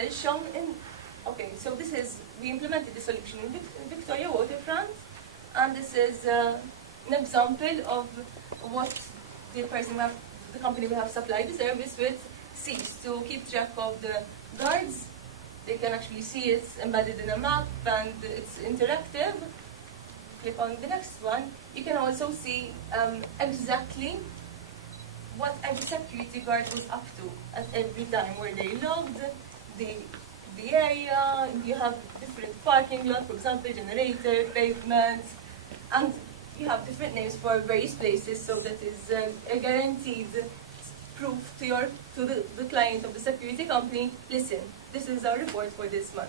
example shown in, okay, so this is, we implemented the solution in Victoria Waterfront, and this is an example of what the company we have supplied the service with sees to keep track of the guards. They can actually see it's embedded in a map and it's interactive. Click on the next one. You can also see exactly what every security guard was up to at every time, where they logged, the area. You have different parking lot, for example, generator, pavement, and you have different names for various places, so that is a guaranteed proof to the client of the security company. Listen, this is our report for this month.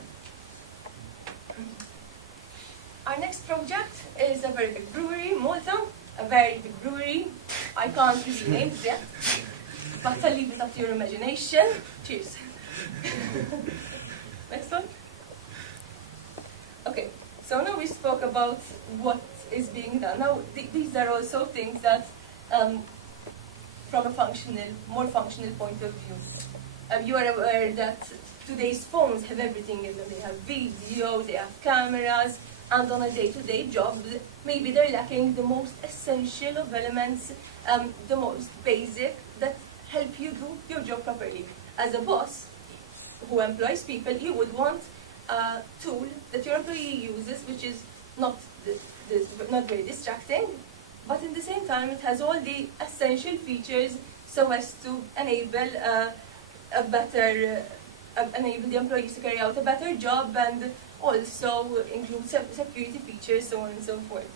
Our next project is a very big brewery, Malta, a very big brewery. I can't reveal names yet, but I'll leave it up to your imagination. Cheers. Next one. Okay, so now we spoke about what is being done. Now, these are also things that, from a more functional point of view, you are aware that today's phones have everything in them. They have video, they have cameras, and on a day-to-day job, maybe they're lacking the most essential of elements, the most basic, that help you do your job properly. As a boss who employs people, you would want a tool that your employee uses, which is not very distracting, but in the same time it has all the essential features so as to enable enable the employees to carry out a better job, and also include security features, so on and so forth.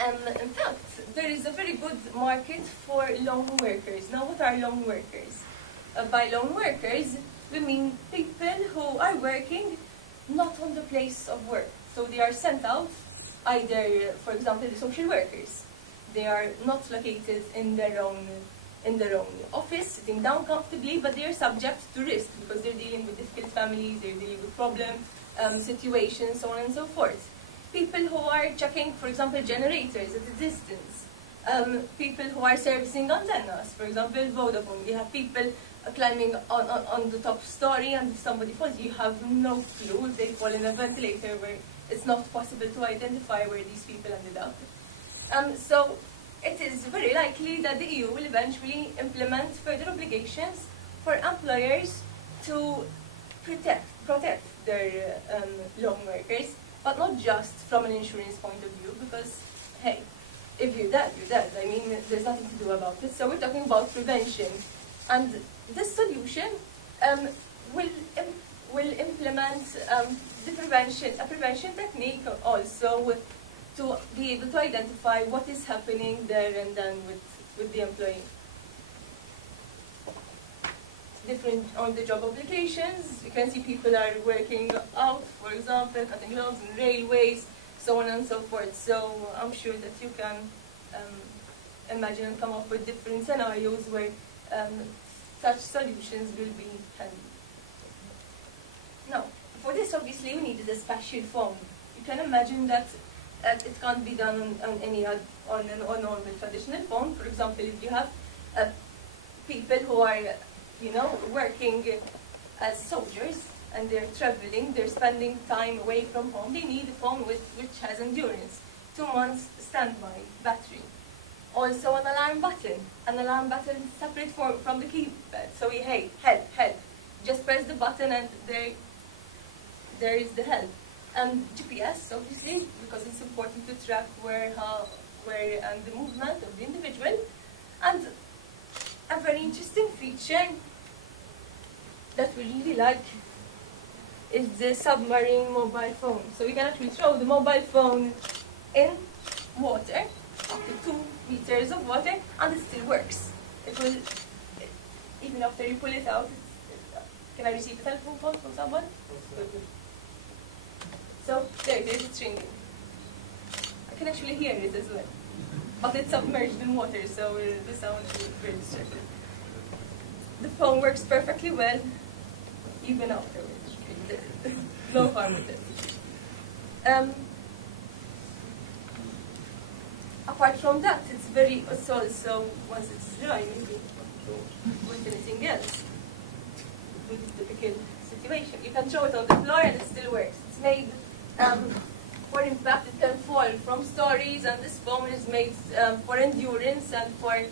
In fact, there is a very good market for lone workers. Now, what are lone workers? By lone workers, we mean people who are working not on the place of work. So they are sent out, either, for example, the social workers. They are not located in their own office, sitting down comfortably, but they are subject to risk because they're dealing with difficult families, they're dealing with problem situations, so on and so forth. People who are checking, for example, generators at a distance. People who are servicing antennas, for example, Vodafone. You have people climbing on the top story, and if somebody falls, you have no clue if they fall in a ventilator where it's not possible to identify where these people ended up. So it is very likely that the EU will eventually implement further obligations for employers to protect their lone workers, but not just from an insurance point of view, because, hey, if you're dead, you're dead. I mean, there's nothing to do about it. So we're talking about prevention. And this solution will implement a prevention technique also to be able to identify what is happening there and then with the employee. Different on-the-job applications. You can see people are working out, for example, cutting logs in railways, so on and so forth. So I'm sure that you can imagine and come up with different scenarios where such solutions will be handy. Now, for this, obviously, we needed a special phone. You can imagine that it can't be done on a normal traditional phone. For example, if you have people who are, working as soldiers and they're traveling, they're spending time away from home, they need a phone which has endurance, 2 months standby battery. Also an alarm button separate from the keypad. So hey, help. Just press the button and there is the help. And GPS, obviously, because it's important to track where and the movement of the individual. And a very interesting feature that we really like is the submarine mobile phone. So we can actually throw the mobile phone in water, up to 2 meters of water, and it still works. It will, even after you pull it out. Can I receive a telephone call from someone? So there it is, it's ringing. I can actually hear it as well. But it's submerged in water, so the sound is very distracting. The phone works perfectly well, even afterwards. No harm with it. Apart from that, it's also, once it's dry, maybe with anything else. With practical situation. You can throw it on the floor and it still works. It's made for impact. It can fall from stories, and this phone is made for endurance and for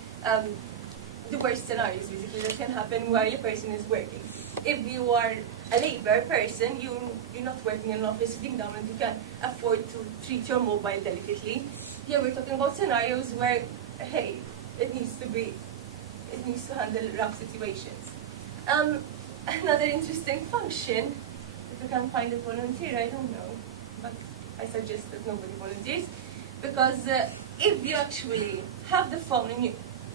the worst scenarios basically that can happen while a person is working. If you are a labor person, you're not working in an office sitting down and you can afford to treat your mobile delicately. Here we're talking about scenarios where, hey, it needs to handle rough situations. Another interesting function, if we can find a volunteer, I don't know, but I suggest that nobody volunteers, because if you actually have the phone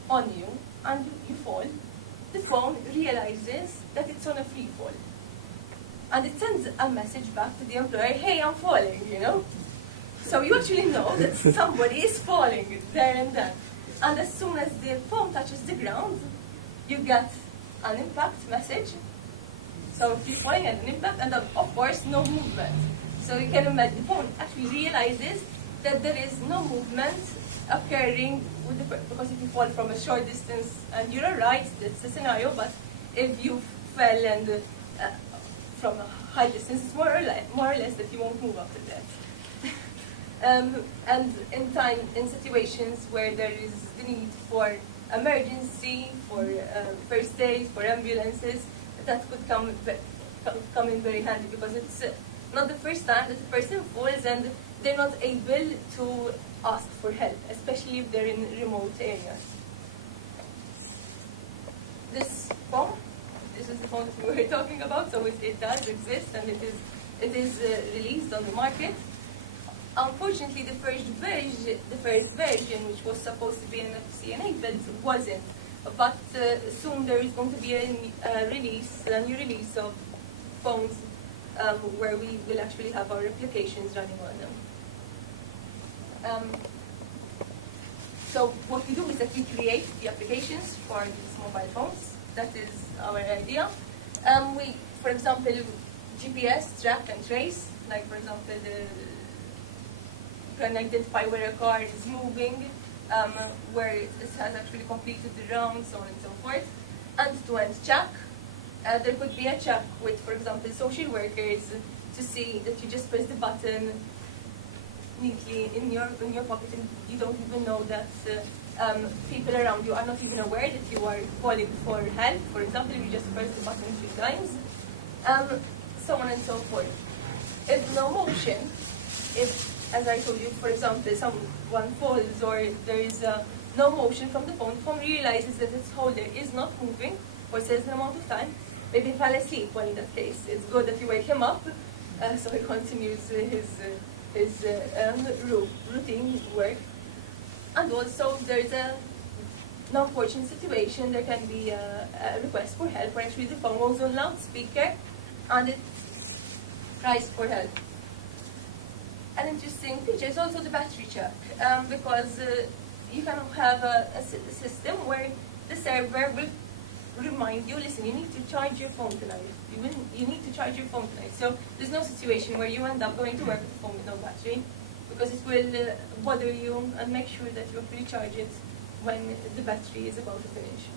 on you and you fall, the phone realizes that it's on a free fall. And it sends a message back to the employer, hey, I'm falling, you know? So you actually know that somebody is falling there and then. And as soon as the phone touches the ground, you get an impact message. So if you're falling at an impact, and of course, no movement. So you can imagine the phone actually realizes that there is no movement occurring with the because if you fall from a short distance and you're alright, that's the scenario. But if you fell and from a high distance, it's more or less that you won't move after that. And in situations where there is the need for emergency, for first aid, for ambulances, that could come in very handy, because it's not the first time that a person falls and they're not able to ask for help, especially if they're in remote areas. This is the phone that we were talking about, so it does exist and it is released on the market. Unfortunately, the first version, which was supposed to be NFC enabled, wasn't. But soon there is going to be a new release of phones where we will actually have our applications running on them. So what we do is that we create the applications for these mobile phones. That is our idea. We, for example, GPS track and trace, like for example, you can identify where a car is moving, where it has actually completed the round, so on and so forth. End-to-end check. There could be a check with, for example, social workers to see that you just press the button neatly in your pocket and you don't even know that people around you are not even aware that you are calling for help. For example, if you just press the button 3 times, so on and so forth. If no motion, if, as I told you, for example, someone falls or there is no motion from the phone realizes that its holder is not moving for a certain amount of time. Maybe he fell asleep. Well, in that case, it's good that you wake him up so he continues his routine work. And also, there's an unfortunate situation. There can be a request for help, where actually the phone goes on loudspeaker and it cries for help. An interesting feature is also the battery check, because you can have a system where the server will remind you, listen, you need to charge your phone tonight. You need to charge your phone tonight. So there's no situation where you end up going to work with a phone with no battery, because it will bother you and make sure that you actually charge it when the battery is about to finish.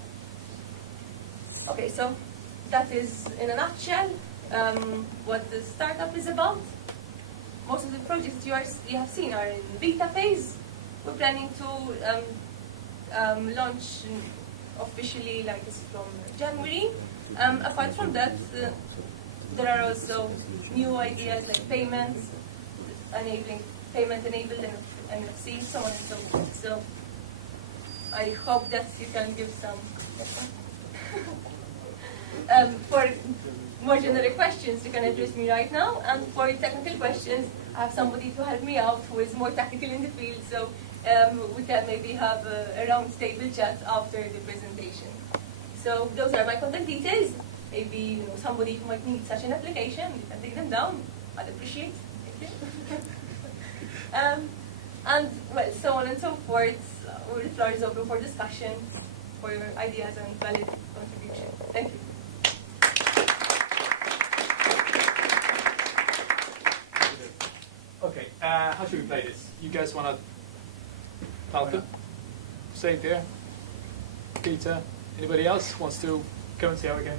Okay, so that is in a nutshell what the startup is about. Most of the projects you have seen are in beta phase. We're planning to launch officially like this from January. Apart from that, there are also new ideas like payment enabled NFC, so on and so forth. So I hope that you can give some for more general questions, you can address me right now, and for technical questions, I have somebody to help me out who is more technical in the field, so we can maybe have a round table chat after the presentation. So those are my contact details. Maybe somebody who might need such an application, you can take them down. I'd appreciate. Thank you. And well, so on and so forth. The floor is open for discussion, for your ideas and valid contribution. Thank you. Okay, how should we play this? You guys want to... Malcolm? Save here? Peter? Anybody else wants to come and see how we can